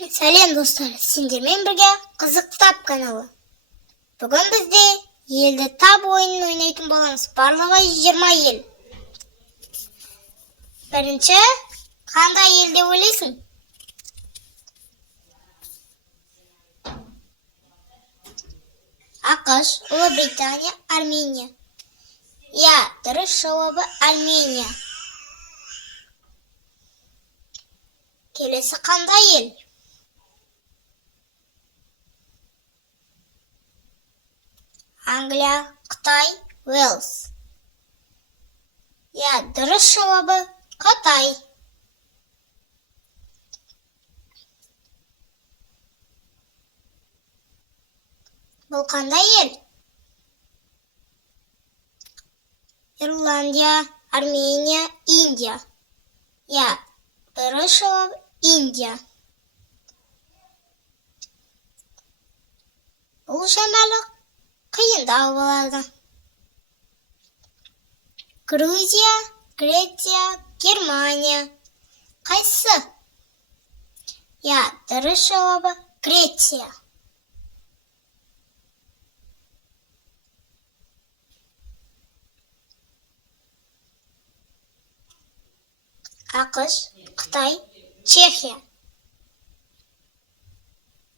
Сәлем достар, сендермен бірге Қызық Тап каналы. Бүгін бізде елді тап ойынын ойнайтын боламыз. Барлығы 20 ел. Бірінші, қандай ел деп ойлайсың? ақш, Ұлыбритания, Армения. Я, дұрыс жауабы Армения. Келесі қандай ел? Англия, Қытай, Уэльс. Я, дұрыс жауабы Қытай. Бұл қандай ел? Ирландия, Армения, Индия. Я, дұрыс жауабы Индия. Бұл шамалы қиындау болады. Грузия, Греция, Германия. Қайсы? Я, дұрыс жауабы Греция. ақш, Қытай, Чехия.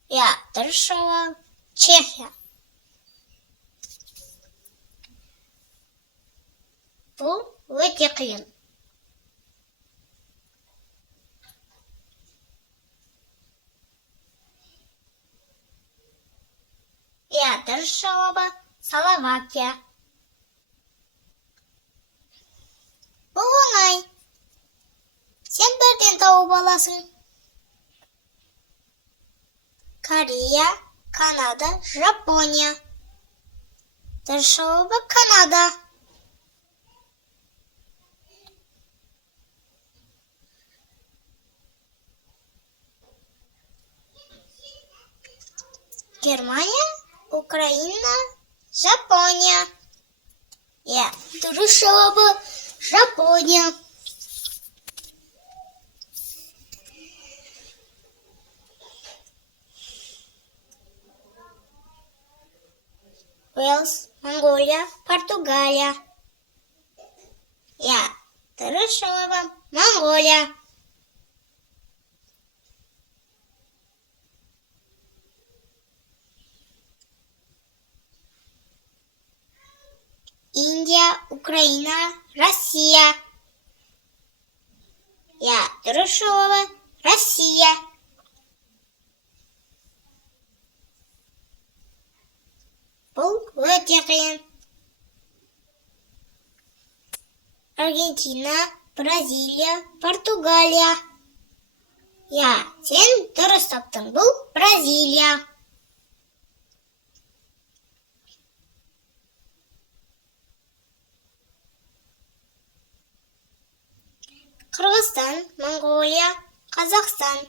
Я, дұрыс жауабы Чехия. Бұл өте қиын. Я, дұрыс жауабы Словакия. Бұл оңай. Сен бірден тауып аласың. Корея, Канада, Жапония. Дұрыс жауабы Канада. Германия, Украина, Жапония. Я, дұрыс жауабы Жапония. Уэльс, Монголия, Португалия. Я, дұрыс жауабы Монголия. Индия, Украина, Россия. Я, дұрыс жауабы Россия. Бұл өте қиын. Аргентина, Бразилия, Португалия. Я, сен дұрыс таптың. Бұл Бразилия. Қырғызстан, Монголия, Қазақстан.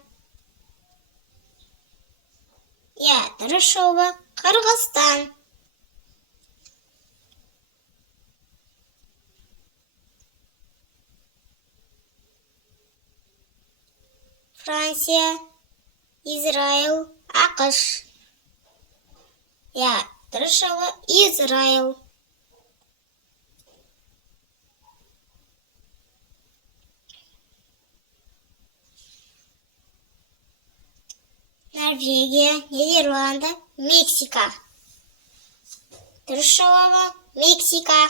Я, дұрыс жауабы Қырғызстан. Франция, Израиль, ақш. Я, дұрыс жауабы Израиль. Норвегия, Нидерланды, Мексика. Дұрыс жауабы Мексика.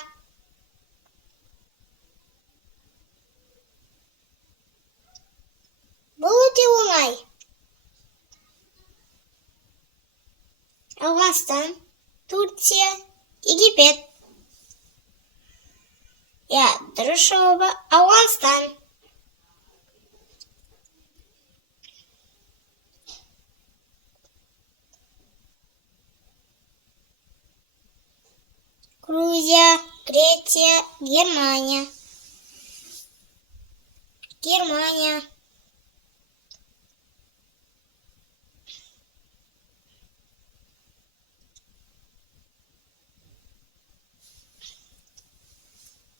Бұл өте оңай. Ауғанстан, Турция, Египет. Я, дұрыс жауабы Ауғанстан. Грузия, Греция, Германия. Германия.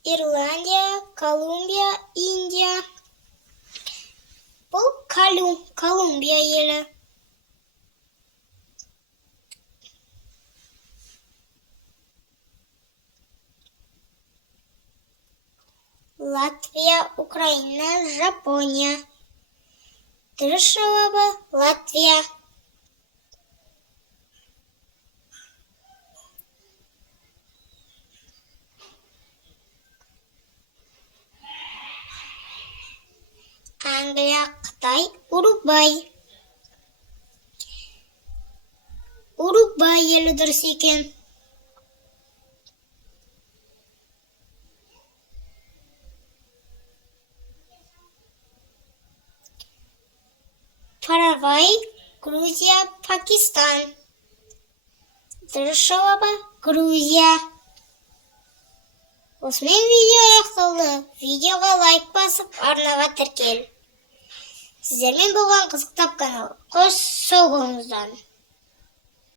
Ирландия, Колумбия, Индия. Бұл Колумбия елі. Латвия, Украина, Жапония. Дұрыс жауабы Латвия. Англия, Қытай, Уругвай. Уругвай елі дұрыс екен. Парагвай, Грузия, Пакистан. Дұрыс жауабы Грузия. Осымен видео аяқталды. Видеоға лайк басып, арнаға тіркел. Сіздермен болған Қызық кітап каналы. Қош сау болыңыздар.